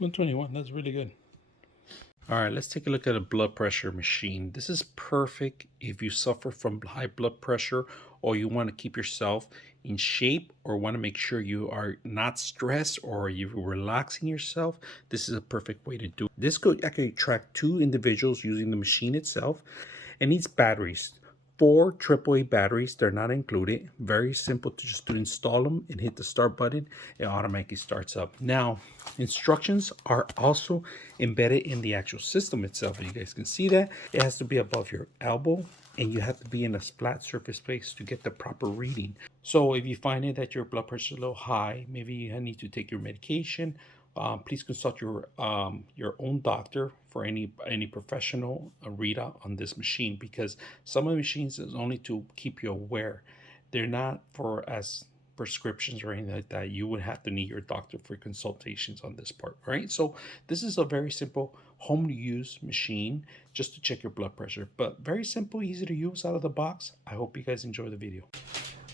121, that's really good. All right, let's take a look at a blood pressure machine. This is perfect if you suffer from high blood pressure or you want to keep yourself in shape or want to make sure you are not stressed or you're relaxing yourself. This is a perfect way to do it. This could actually track two individuals using the machine itself and needs batteries. Four AAA batteries, they're not included. Very simple to just to install them and hit the start button. It automatically starts up. Now, instructions are also embedded in the actual system itself. You guys can see that. It has to be above your elbow and you have to be in a flat surface place to get the proper reading. So if you find it that your blood pressure is a little high, maybe you need to take your medication, please consult your own doctor for any professional readout on this machine, because some of the machines is only to keep you aware. They're not for as prescriptions or anything like that. You would have to need your doctor for consultations on this part. All right. So this is a very simple home use machine just to check your blood pressure, but very simple, easy to use out of the box. I hope you guys enjoy the video.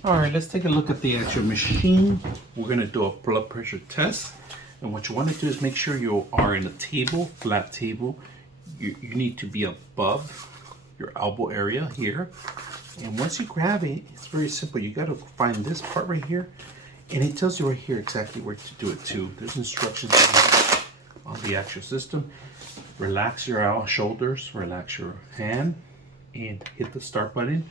All right, let's take a look at the actual machine. We're gonna do a blood pressure test. And what you want to do is make sure you are in a table, flat table. You need to be above your elbow area here. And once you grab it, it's very simple. You got to find this part right here. And it tells you right here exactly where to do it too. There's instructions on the actual system. Relax your shoulders, relax your hand, and hit the start button.